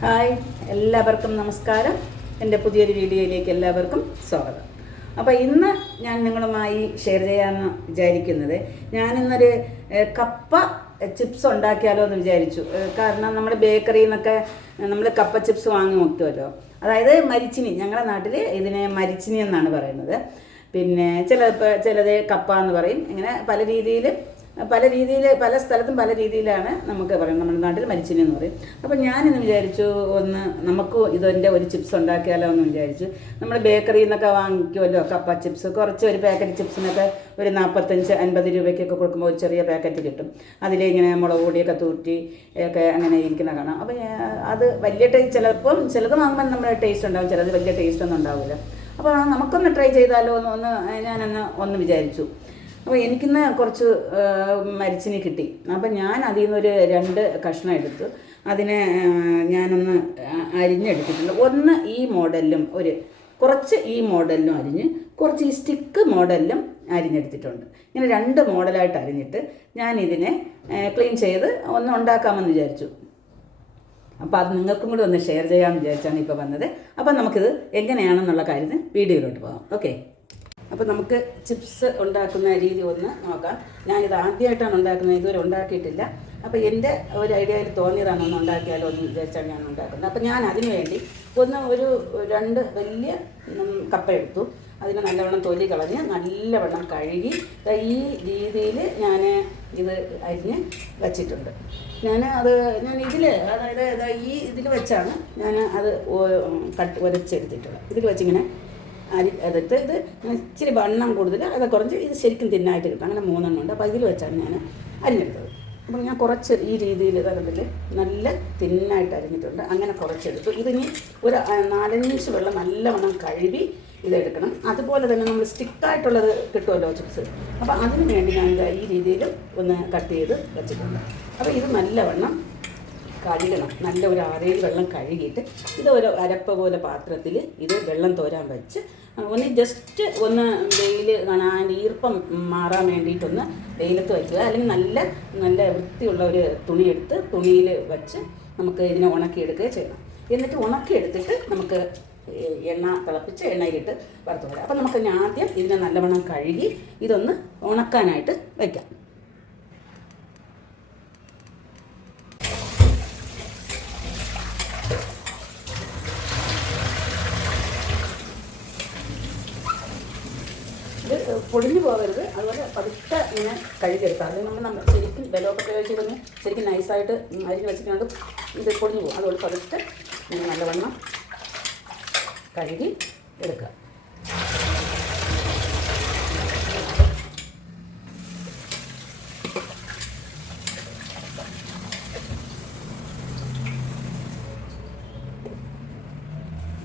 Hi, എല്ലാവർക്കും നമസ്കാരം. എൻ്റെ പുതിയൊരു വീഡിയോയിലേക്ക് എല്ലാവർക്കും സ്വാഗതം. അപ്പോൾ ഇന്ന് ഞാൻ നിങ്ങളുമായി ഷെയർ ചെയ്യാമെന്ന് വിചാരിക്കുന്നത്, ഞാനിന്നൊരു കപ്പ ചിപ്സ് ഉണ്ടാക്കിയാലോ എന്ന് വിചാരിച്ചു. കാരണം നമ്മൾ ബേക്കറിയിൽ നിന്നൊക്കെ നമ്മൾ കപ്പ ചിപ്സ് വാങ്ങി നോക്കുമല്ലോ. അതായത് മരിച്ചിനി, ഞങ്ങളുടെ നാട്ടിൽ ഇതിനെ മരിച്ചിനി എന്നാണ് പറയുന്നത്. പിന്നെ ചിലത് കപ്പ എന്ന് പറയും. ഇങ്ങനെ പല സ്ഥലത്തും പല രീതിയിലാണ് നമുക്ക് പറയുന്നത്. നമ്മുടെ നാട്ടിൽ മരിച്ചിനി എന്ന് പറയും. അപ്പോൾ ഞാനിന്ന് വിചാരിച്ചു നമുക്ക് ഇതിൻ്റെ ഒരു ചിപ്സ് ഉണ്ടാക്കിയാലോ എന്ന് വിചാരിച്ചു. നമ്മൾ ബേക്കറിയിൽ നിന്നൊക്കെ വാങ്ങിക്കുമല്ലോ കപ്പ ചിപ്സ്. കുറച്ച് ഒരു പാക്കറ്റ് ചിപ്സിനൊക്കെ ഒരു 45-50 രൂപയ്ക്കൊക്കെ കൊടുക്കുമ്പോൾ ഒരു ചെറിയ പാക്കറ്റ് കിട്ടും. അതിലിങ്ങനെ മുളക് പൊടിയൊക്കെ തൂറ്റി ഒക്കെ അങ്ങനെ ഇരിക്കുന്ന കാണാം. അപ്പോൾ അത് വലിയ ചിലപ്പം ചിലത് വാങ്ങുമ്പോൾ നമ്മുടെ ടേസ്റ്റ് ഉണ്ടാവും, ചിലത് വലിയ ടേസ്റ്റ് ഒന്നും ഉണ്ടാവില്ല. അപ്പോൾ നമുക്കൊന്ന് ട്രൈ ചെയ്താലോ ഞാനൊന്ന് വിചാരിച്ചു. അപ്പോൾ എനിക്കിന്ന് കുറച്ച് മരിച്ചിനി കിട്ടി. അപ്പം ഞാൻ അതിൽ നിന്നൊരു 2 കഷ്ണം എടുത്തു. അതിനെ ഞാനൊന്ന് അരിഞ്ഞെടുത്തിട്ടുണ്ട്. ഒന്ന് ഈ മോഡലിലും കുറച്ച് ഈ മോഡലിലും അരിഞ്ഞ്, കുറച്ച് ഈ സ്റ്റിക്ക് മോഡലിലും അരിഞ്ഞെടുത്തിട്ടുണ്ട്. ഇങ്ങനെ 2 മോഡലായിട്ട് അരിഞ്ഞിട്ട് ഞാനിതിനെ ക്ലീൻ ചെയ്ത് ഒന്ന് ഉണ്ടാക്കാമെന്ന് വിചാരിച്ചു. അപ്പോൾ അത് നിങ്ങൾക്കും കൂടി ഒന്ന് ഷെയർ ചെയ്യാമെന്ന് വിചാരിച്ചാണ് ഇപ്പോൾ വന്നത്. അപ്പം നമുക്കിത് എങ്ങനെയാണെന്നുള്ള കാര്യത്തിന് വീഡിയോയിലോട്ട് പോകാം. ഓക്കെ, അപ്പോൾ നമുക്ക് ചിപ്സ് ഉണ്ടാക്കുന്ന രീതി ഒന്ന് നോക്കാം. ഞാനിത് ആദ്യമായിട്ടാണ് ഉണ്ടാക്കുന്നത്, ഇതുവരെ ഉണ്ടാക്കിയിട്ടില്ല. അപ്പോൾ എൻ്റെ ഒരു ഐഡിയയിൽ തോന്നിയതാണ് ഒന്ന് ഉണ്ടാക്കിയാലോ എന്ന് വിചാരിച്ചാണ് ഞാൻ ഉണ്ടാക്കുന്നത്. അപ്പോൾ ഞാൻ അതിന് വേണ്ടി ഒരു 2 വലിയ കപ്പ എടുത്തു. അതിന് നല്ലവണ്ണം തൊലി കളഞ്ഞ് നല്ലവണ്ണം കഴുകി ഈ രീതിയിൽ ഞാൻ ഇത് അരിഞ്ഞ് വച്ചിട്ടുണ്ട്. ഞാൻ അതായത് ഇതിൽ വെച്ചാണ് ഞാൻ അത് ഉരച്ചെടുത്തിട്ടുള്ളത്. ഇതിൽ വെച്ചിങ്ങനെ അതെടുത്ത് ഇത് ഇച്ചിരി വണ്ണം കൂടുതൽ, അത് കുറച്ച് ഇത് ശരിക്കും തിന്നായിട്ട് കിട്ടും. അങ്ങനെ 3 എണ്ണം ഉണ്ട്. അപ്പോൾ ഇതിൽ വെച്ചാണ് ഞാൻ അരിഞ്ഞെടുത്തത്. അപ്പം ഞാൻ കുറച്ച് ഈ രീതിയിൽ ഇതതിൽ നല്ല തിന്നായിട്ട് അരിഞ്ഞിട്ടുണ്ട്. അങ്ങനെ കുറച്ചെടുത്തു. ഇതിന് ഒരു 4-5 വെള്ളം നല്ലവണ്ണം കഴുകി ഇതെടുക്കണം. അതുപോലെ തന്നെ നമ്മൾ സ്റ്റിക്കായിട്ടുള്ളത് കിട്ടുമല്ലോ ചിപ്സ്. അപ്പോൾ അതിന് വേണ്ടി ഞാൻ ഈ രീതിയിൽ ഒന്ന് കട്ട് ചെയ്ത് വെച്ചിട്ടുണ്ട്. അപ്പോൾ ഇത് നല്ലവണ്ണം കഴുകണം. നല്ല ഒരു 6-7 വെള്ളം കഴുകിയിട്ട് ഇത് ഒരു അരപ്പ പോലെ പാത്രത്തിൽ ഇത് വെള്ളം തോരാൻ വെച്ച് ജസ്റ്റ് വെയിൽ കാണാൻ ഈർപ്പം മാറാൻ വേണ്ടിയിട്ടൊന്ന് വെയിലത്ത് വയ്ക്കുക. അല്ലെങ്കിൽ നല്ല വൃത്തിയുള്ള ഒരു തുണിയെടുത്ത് തുണിയിൽ വെച്ച് നമുക്ക് ഇതിനെ ഉണക്കിയെടുക്കുകയോ ചെയ്യണം. എന്നിട്ട് ഉണക്കിയെടുത്തിട്ട് നമുക്ക് എണ്ണ തിളപ്പിച്ച് എണ്ണയിലിട്ട് വറുത്ത് വിടാം. അപ്പം നമുക്ക് ആദ്യം ഇതിനെ നല്ലവണ്ണം കഴുകി ഇതൊന്ന് ഉണക്കാനായിട്ട് വയ്ക്കാം. ഇത് പൊടിഞ്ഞു പോകരുത്, അതുപോലെ പതുക്കെ ഇങ്ങനെ കഴുകിയെടുക്കാം. അത് നമ്മൾ ശരിക്കും ബലമൊക്കെ പ്രയോഗിച്ചിട്ടൊന്ന് ശരിക്കും നൈസായിട്ട് അരിഞ്ഞ് വെച്ചിട്ടുണ്ട്. ഇത് പൊടിഞ്ഞു പോകും. അതുകൊണ്ട് പതുക്കെ ഇങ്ങനെ നല്ലവണ്ണം കഴുകി എടുക്കുക.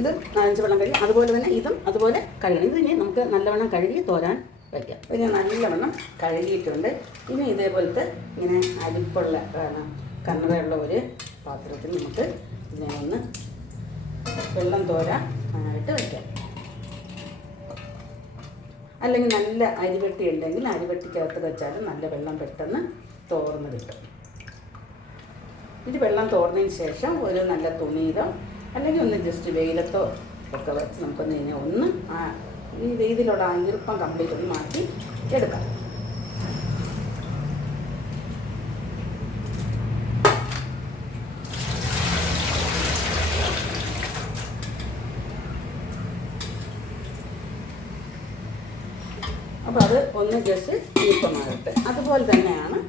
ഇത് 4-5 വെള്ളം കഴുകി, അതുപോലെ തന്നെ ഇതും അതുപോലെ കഴുകണം. ഇതിന് നമുക്ക് നല്ലവണ്ണം കഴുകി തോരാൻ വയ്ക്കാം. അപ്പോൾ ഞാൻ നല്ലവണ്ണം കഴുകിയിട്ടുണ്ട്. ഇനി ഇതേപോലത്തെ ഇങ്ങനെ അരിപ്പുള്ള കണ്ണടയുള്ള ഒരു പാത്രത്തിൽ നമുക്ക് ഇതിനെ ഒന്ന് വെള്ളം തോരാനായിട്ട് വയ്ക്കാം. അല്ലെങ്കിൽ നല്ല അരിവെട്ടി ഉണ്ടെങ്കിൽ അരിവെട്ടിക്കകത്ത് വെച്ചാലും നല്ല വെള്ളം പെട്ടെന്ന് തോർന്ന് കിട്ടും. ഇത് വെള്ളം തോർന്നതിന് ശേഷം ഒരു നല്ല തുണിയിലോ അല്ലെങ്കിൽ ഒന്ന് ജസ്റ്റ് വെയിലത്തോ ഒക്കെ വെച്ച് നമുക്കൊന്ന് കഴിഞ്ഞാൽ ഈ രീതിയിലുള്ള ഈർപ്പം കംപ്ലീറ്റ് ഒന്ന് മാറ്റി എടുക്കാം. അപ്പോൾ അത് ഒന്ന് ജസ്റ്റ് ഈർപ്പമാകട്ടെ. അതുപോലെ തന്നെയാണ്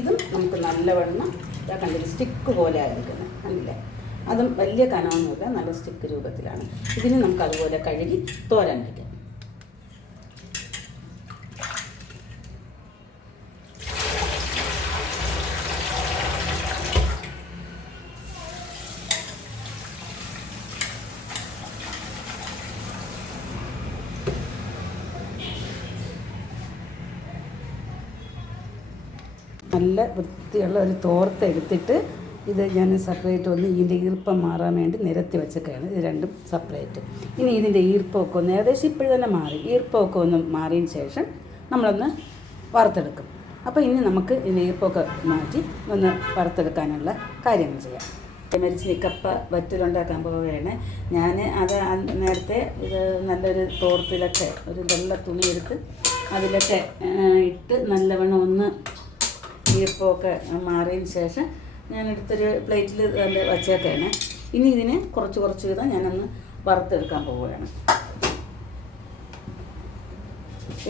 ഇതും നമുക്ക് നല്ലവണ്ണം കണ്ടില്ല സ്റ്റിക്ക് പോലെ ആയിരിക്കുന്നത്. കണ്ടില്ലേ, അതും വലിയ കനമൊന്നുമില്ല, നല്ല സ്റ്റിക്ക് രൂപത്തിലാണ്. ഇതിന് നമുക്ക് അതുപോലെ കഴുകി തോരാൻ വയ്ക്കാം. നല്ല വൃത്തിയുള്ള ഒരു തോർത്തെടുത്തിട്ട് ഇത് ഞാൻ സെപ്പറേറ്റ് ഇതിൻ്റെ ഈർപ്പം മാറാൻ വേണ്ടി നിരത്തി വെച്ചൊക്കെയാണ്. ഇത് രണ്ടും സെപ്പറേറ്റ്. ഇനി ഇതിൻ്റെ ഈർപ്പമൊക്കെ ഏകദേശം ഇപ്പോഴും തന്നെ മാറി. ഈർപ്പമൊക്കെ മാറിയതിന് ശേഷം നമ്മളൊന്ന് വറുത്തെടുക്കും. അപ്പോൾ ഇനി നമുക്ക് ഇതിൻ്റെ ഈർപ്പമൊക്കെ മാറ്റി ഒന്ന് വറുത്തെടുക്കാനുള്ള കാര്യങ്ങൾ ചെയ്യാം. മരിച്ചിനി കപ്പ വറ്റലുണ്ടാക്കാൻ പോവുകയാണ് ഞാൻ. അത് നേരത്തെ ഇത് നല്ലൊരു തോർത്തിലൊക്കെ ഒരു വെള്ള തുണി എടുത്ത് അതിലൊക്കെ ഇട്ട് നല്ലവണ്ണം ഒന്ന് ഈർപ്പമൊക്കെ മാറിയതിന് ശേഷം ഞാനെടുത്തൊരു പ്ലേറ്റിൽ നല്ല വച്ചേക്കാണ്. ഇനി ഇതിനെ കുറച്ച് വീതം ഞാനൊന്ന് വറുത്തെടുക്കാൻ പോവുകയാണ്.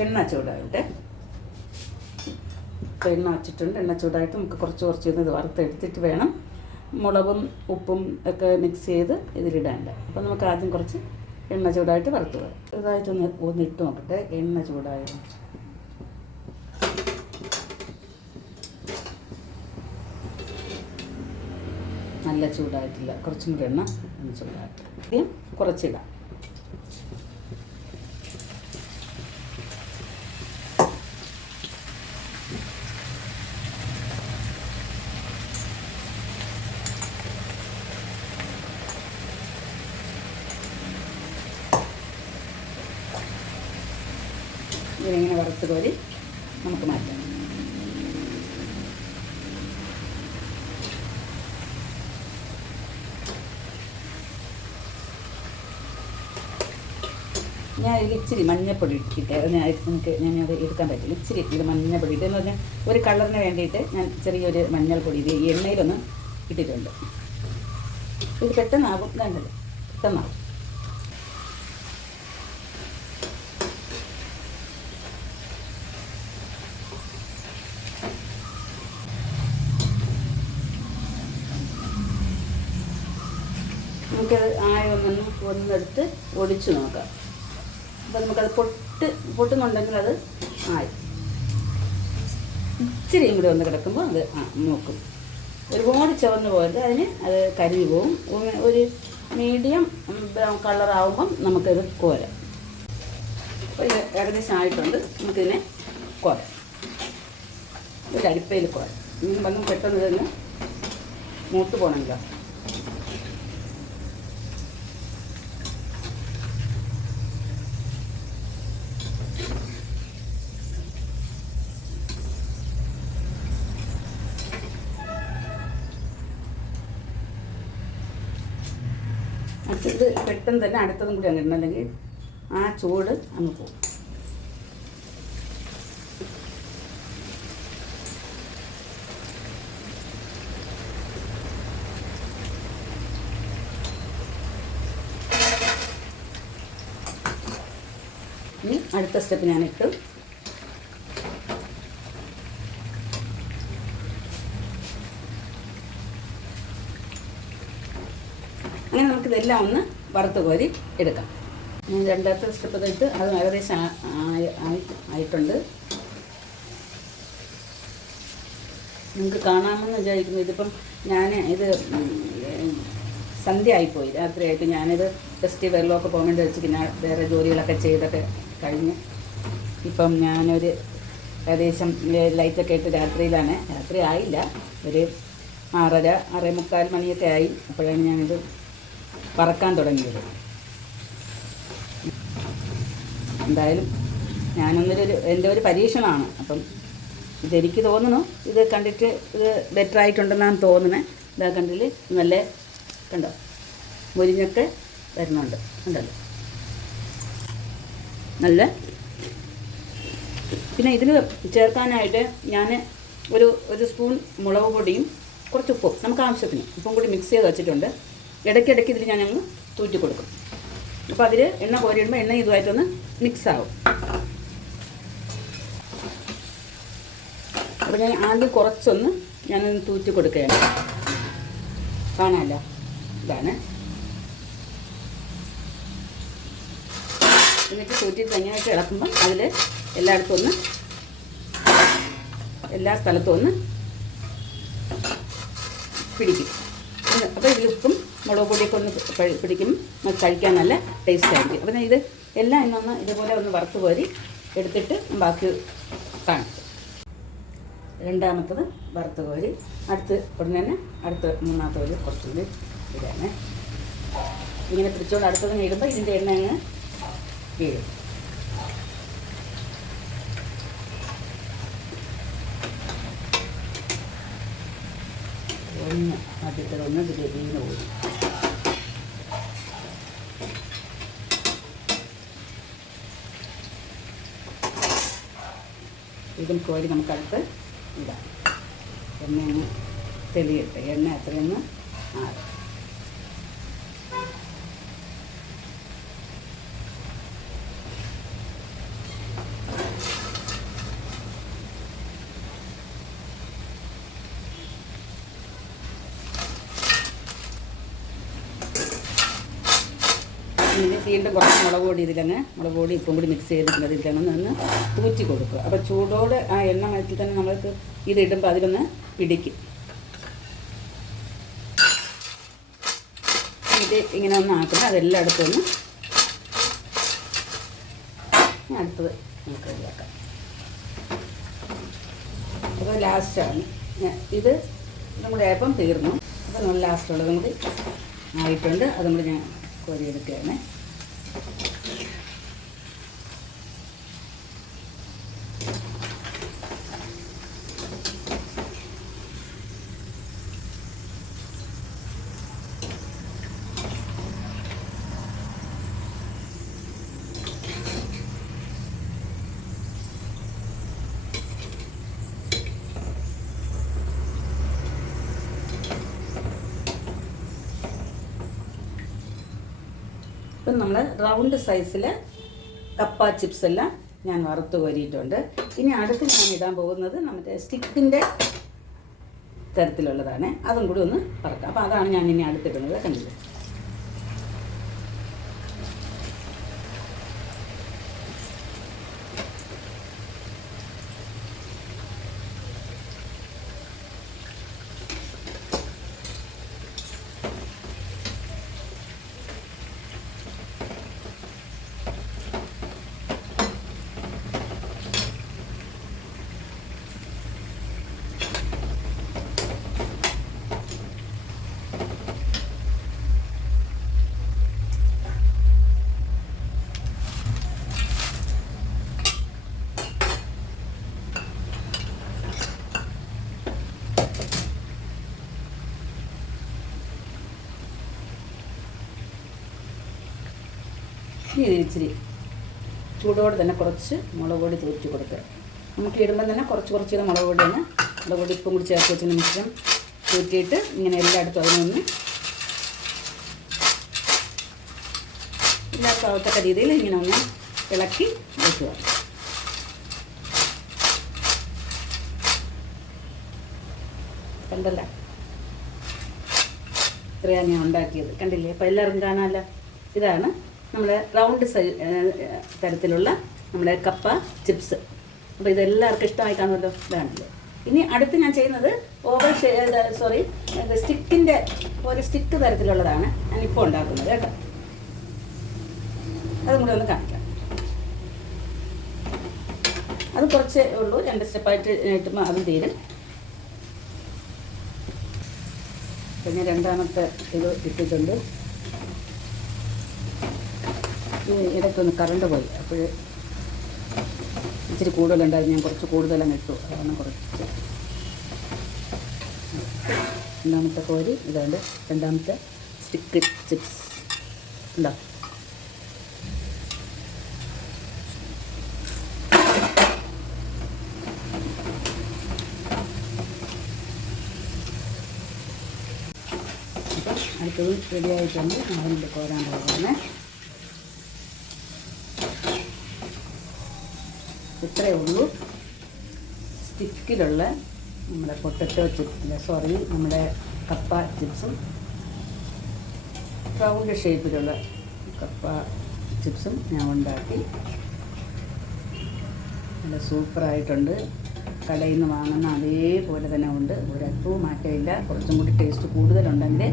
എണ്ണ ചൂടായിട്ട് എണ്ണ വച്ചിട്ടുണ്ട്. എണ്ണ ചൂടായിട്ട് നമുക്ക് കുറച്ച് ഇത് വറുത്തെടുത്തിട്ട് വേണം മുളകും ഉപ്പും ഒക്കെ മിക്സ് ചെയ്ത് ഇതിലിടാണ്ട്. അപ്പോൾ നമുക്ക് ആദ്യം കുറച്ച് എണ്ണ ചൂടായിട്ട് വറുത്ത് പോകാം. ഇതായിട്ടൊന്ന് ഇട്ട് നോക്കട്ടെ. എണ്ണ ചൂടായത് നല്ല ചൂടായിട്ടില്ല. കുറച്ചും കൂടി എണ്ണ ചൂടായിട്ട് ആദ്യം കുറച്ചിടാം. ഇതിങ്ങനെ വറുത്ത് കോരി നമുക്ക് മാറ്റാം. ഞാൻ ഇതിൽ ഇച്ചിരി മഞ്ഞപ്പൊടി ഇട്ടിട്ട് ഞാനത് എടുക്കാൻ പറ്റില്ല. ഇച്ചിരി ഇത് മഞ്ഞപ്പൊടി ഇട്ടെന്ന് പറഞ്ഞാൽ ഒരു കളറിന് വേണ്ടിയിട്ട് ഞാൻ ചെറിയൊരു മഞ്ഞൾപ്പൊടി ഇത് ഈ എണ്ണയിലൊന്ന് ഇട്ടിട്ടുണ്ട്. ഇത് പെട്ടെന്നാകും. വേണ്ടത് പെട്ടെന്നാകും. നമുക്കത് ഒന്നെടുത്ത് ഒടിച്ചു നോക്കാം. അപ്പോൾ നമുക്കത് പൊട്ടുന്നുണ്ടെങ്കിൽ അത് ആയി. ഇച്ചിരിയും കൂടി ഒന്ന് കിടക്കുമ്പോൾ അത് നോക്കും. ഒരുപാട് ചുവന്ന് പോയത് അതിന് അത് കരിഞ്ഞു പോവും. ഒരു മീഡിയം കളറാവുമ്പം നമുക്കത് കോരാം. അപ്പോൾ ഇത് ഏകദേശം ആയിട്ടുണ്ട്. നമുക്കിതിനെ കോരാം. ഒരു അരിപ്പയിൽ കോരാം. ഇങ്ങനെ വന്ന് പെട്ടെന്ന് തന്നെ മൂത്ത് പോകണമല്ലോ. ഇത് പെട്ടെന്ന് തന്നെ അടുത്തതും കൂടി അങ്ങ് ഇടണം, അല്ലെങ്കിൽ ആ ചൂട് അങ്ങ് പോകും. ഇനി അടുത്ത സ്റ്റെപ്പ് ഞാനിട്ടു. അങ്ങനെ നമുക്കിതെല്ലാം ഒന്ന് വറുത്ത് കോരി എടുക്കാം. ഞാൻ രണ്ടാമത്തെ സ്റ്റെപ്പ് ഇട്ട് അത് ഏകദേശം ആയിട്ടുണ്ട്. നിങ്ങൾക്ക് കാണാമെന്ന് വിചാരിക്കുന്നു. ഇതിപ്പം ഞാൻ ഇത് സന്ധ്യ ആയിപ്പോയി, രാത്രിയായിട്ട്. ഞാനിത് ജസ്റ്റ് വെള്ളമൊക്കെ പോകാൻ വേണ്ടി വെച്ച് പിന്നെ വേറെ ജോലികളൊക്കെ ചെയ്തൊക്കെ കഴിഞ്ഞ് ഇപ്പം ഞാനൊരു ഏകദേശം ലൈറ്റൊക്കെ ഇട്ട് രാത്രിയിലാണ്. രാത്രി ആയില്ല, ഒരു 6:30 മണിയൊക്കെ ആയി. അപ്പോഴാണ് ഞാനിത് വറക്കാൻ തുടങ്ങിയത്. എന്തായാലും എൻ്റെ ഒരു പരീക്ഷണമാണ്. അപ്പം ഇതെനിക്ക് തോന്നുന്നു, ഇത് കണ്ടിട്ട് ഇത് ബെറ്റർ ആയിട്ടുണ്ടെന്നാണ് തോന്നുന്നത്. ഇതാ കണ്ടിൽ നല്ല കണ്ടോ മുരിഞ്ഞൊക്കെ വരുന്നുണ്ട്. ഉണ്ടല്ലോ നല്ല. പിന്നെ ഇതിൽ ചേർക്കാനായിട്ട് ഞാൻ ഒരു സ്പൂൺ മുളക് പൊടിയും കുറച്ച് ഉപ്പും നമുക്ക് ആവശ്യത്തിന് ഉപ്പും കൂടി മിക്സ് ചെയ്ത് വെച്ചിട്ടുണ്ട്. ഇടയ്ക്കിടയ്ക്ക് ഇതിൽ ഞാനങ്ങ് തൂറ്റി കൊടുക്കും. അപ്പോൾ അതിൽ എണ്ണ കോരിയിടുമ്പോൾ എണ്ണ ഇതുമായിട്ടൊന്ന് മിക്സാവും. അപ്പോൾ ഞാൻ ആദ്യം കുറച്ചൊന്ന് ഞാനൊന്ന് തൂറ്റി കൊടുക്കുകയാണ്. കാണാമല്ലോ, ഇതാണ്. എന്നിട്ട് തൂറ്റിട്ട് ഇങ്ങനെയൊക്കെ ഇളക്കുമ്പോൾ അതിൽ എല്ലായിടത്തും ഒന്ന് എല്ലാ സ്ഥലത്തും ഒന്ന് പിടിക്കും. അപ്പോൾ ഇതിൽ ഉപ്പും മുളക് പൊടിയൊക്കെ ഒന്ന് പിടിക്കും. കഴിക്കാൻ നല്ല ടേസ്റ്റ് ആയിരിക്കും. അപ്പം ഇത് എല്ലാം ഇന്നൊന്ന് ഇതുപോലെ ഒന്ന് വറുത്ത് കോരി എടുത്തിട്ട് ബാക്കി കാണും. രണ്ടാമത്തത് വറുത്ത് കോരി ഉടനെ അടുത്ത മൂന്നാമത്തെ ഒരു കുറച്ചുകൂടി ഇതാണ്. ഇങ്ങനെ പിടിച്ചുകൊണ്ട് അടുത്തത് ഇടുമ്പോൾ ഇതിൻ്റെ എണ്ണ അങ്ങ് വീഴും. ഒന്ന് ആദ്യത്തേതൊന്ന് ഇതിന് പോയി. ഇതും കോരി നമുക്കടുത്ത് ഇടാം. എണ്ണയൊന്ന് തെളിയട്ടെ. എണ്ണ എത്രയൊന്ന് ആറും. ഇനി വീണ്ടും കുറച്ച് മുളക് പൊടി മുളക് പൊടി ഉപ്പും കൂടി മിക്സ് ചെയ്തിട്ടുള്ളത് ഇതിലങ്ങ് ഒന്ന് തൂറ്റി കൊടുക്കുക. അപ്പോൾ ചൂടോടെ ആ എണ്ണ മയത്തിൽ തന്നെ നമ്മൾക്ക് ഇതിടുമ്പോൾ അതിലൊന്ന് പിടിക്കും. ഇത് ഇങ്ങനെ ഒന്ന് ആക്കുന്നത് അതെല്ലായിടത്തും ഒന്ന് അടുത്തത് നമുക്ക് റെഡിയാക്കാം. അപ്പോൾ ലാസ്റ്റാണ് ഇത് നമ്മുടെ ഏപ്പം തീർന്നു. അപ്പോൾ നമ്മൾ ലാസ്റ്റുള്ളതും കൂടി ആയിട്ടുണ്ട്. അതും കൂടി ഞാൻ കോരിയെടുക്കുകയാണ്. ഇപ്പം നമ്മൾ റൗണ്ട് സൈസിൽ കപ്പ ചിപ്സ് എല്ലാം ഞാൻ വറുത്ത് കോരിയിട്ടുണ്ട്. ഇനി അടുത്ത് ഞാൻ ഇടാൻ പോകുന്നത് നമ്മുടെ സ്റ്റിക്കിൻ്റെ തരത്തിലുള്ളതാണ്. അതും കൂടി ഒന്ന് പറക്കാം. അപ്പോൾ അതാണ് ഞാൻ ഇനി അടുത്തിടുന്നത്. കണ്ടില്ലേ? ഇനി ഇച്ചിരി ചൂടോടെ തന്നെ കുറച്ച് മുളക് പൊടി തൂറ്റി കൊടുക്കുക. നമുക്ക് ഇടുമ്പോൾ തന്നെ കുറച്ച് മുളക് പൊടി തന്നെ മുളക് പൊടി ഉപ്പും കൂടി ചേർത്ത് വെച്ചതിന് മിശ്രം തൂറ്റിയിട്ട് ഇങ്ങനെ എല്ലായിടത്തും അതിനൊന്ന് എല്ലാവർക്കും ആവത്തക്ക രീതിയിൽ ഇങ്ങനെ ഒന്ന് ഇളക്കി വയ്ക്കുക. കണ്ടല്ല, ഇത്രയാണ് ഞാൻ ഉണ്ടാക്കിയത്. കണ്ടില്ലേ? അപ്പോൾ എല്ലാവർക്കും കാണാമല്ലോ. ഇതാണ് നമ്മുടെ റൗണ്ട് തരത്തിലുള്ള നമ്മുടെ കപ്പ ചിപ്സ്. അപ്പോൾ ഇതെല്ലാവർക്കും ഇഷ്ടമായി കാണുമല്ലോ. ഇതാണല്ലോ. ഇനി അടുത്ത് ഞാൻ ചെയ്യുന്നത് സ്റ്റിക്കിൻ്റെ ഒരു സ്റ്റിക്ക് തരത്തിലുള്ളതാണ് ഞാനിപ്പോൾ ഉണ്ടാക്കുന്നത് കേട്ടോ. അതും കൂടി ഒന്ന് കാണിക്കാം. അത് കുറച്ചേ ഉള്ളൂ, 2 സ്റ്റെപ്പായിട്ട് ഇട്ടുമ്പോൾ അതും തീരും. പിന്നെ രണ്ടാമത്തെ ഇത് ഇട്ടിട്ടുണ്ട്. ഇടയ്ക്കൊന്ന് കറണ്ട് പോയി, അപ്പോൾ ഇച്ചിരി കൂടുതലുണ്ടായിരുന്നു. ഞാൻ കുറച്ച് കൂടുതലങ്ങ് ഇട്ടു. അതാണ് കുറച്ച്. രണ്ടാമത്തെ കോരി ഇതുണ്ട്. രണ്ടാമത്തെ സ്റ്റിക്ക് ചിപ്സ് ഉണ്ടോ? അപ്പം അടുത്തത് റെഡി ആയിട്ടുണ്ട്. അതിൻ്റെ കോരാൻ പോകുന്നത് ഇത്രയേ ഉള്ളൂ. സ്റ്റിക്കിലുള്ള നമ്മുടെ പൊട്ടറ്റോ ചിപ്സ് നമ്മുടെ കപ്പ ചിപ്സും റൗണ്ട് ഷേപ്പിലുള്ള കപ്പ ചിപ്സും ഞാൻ ഉണ്ടാക്കി. നല്ല സൂപ്പറായിട്ടുണ്ട്. കടയിൽ നിന്ന് വാങ്ങുന്ന അതേപോലെ തന്നെ ഉണ്ട്. ഒരല്പവും മാറ്റമില്ല. കുറച്ചും കൂടി ടേസ്റ്റ് കൂടുതലുണ്ടെങ്കിലേ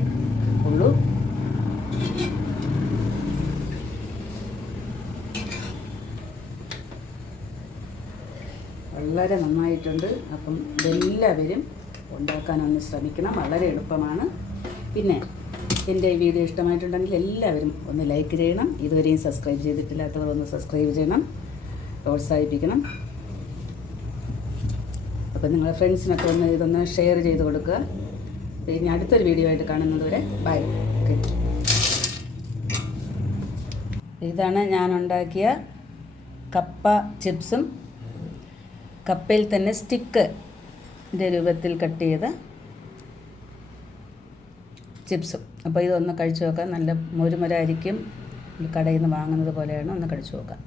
ഉള്ളൂ. വളരെ നന്നായിട്ടുണ്ട്. അപ്പം ഇതെല്ലാവരും ഉണ്ടാക്കാനൊന്ന് ശ്രമിക്കണം. വളരെ എളുപ്പമാണ്. പിന്നെ എൻ്റെ ഈ വീഡിയോ ഇഷ്ടമായിട്ടുണ്ടെങ്കിൽ എല്ലാവരും ഒന്ന് ലൈക്ക് ചെയ്യണം. ഇതുവരെയും സബ്സ്ക്രൈബ് ചെയ്തിട്ടില്ലാത്തവർ ഒന്ന് സബ്സ്ക്രൈബ് ചെയ്യണം, പ്രോത്സാഹിപ്പിക്കണം. അപ്പം നിങ്ങളുടെ ഫ്രണ്ട്സിനൊക്കെ ഇതൊന്ന് ഷെയർ ചെയ്ത് കൊടുക്കുക. ഇനി അടുത്തൊരു വീഡിയോ ആയിട്ട് കാണുന്നത് വരെ ബൈ. ഓക്കെ. ഇതാണ് ഞാൻ ഉണ്ടാക്കിയ കപ്പ ചിപ്സും കപ്പയിൽ തന്നെ സ്റ്റിക്കിൻ്റെ രൂപത്തിൽ കട്ട് ചെയ്ത ചിപ്സും. അപ്പോൾ ഇതൊന്ന് കഴിച്ചു നോക്കാം. നല്ല മുരുമുരായിരിക്കും. കടയിൽ നിന്ന് വാങ്ങുന്നത് പോലെയാണ്. ഒന്ന് കഴിച്ചു നോക്കാം.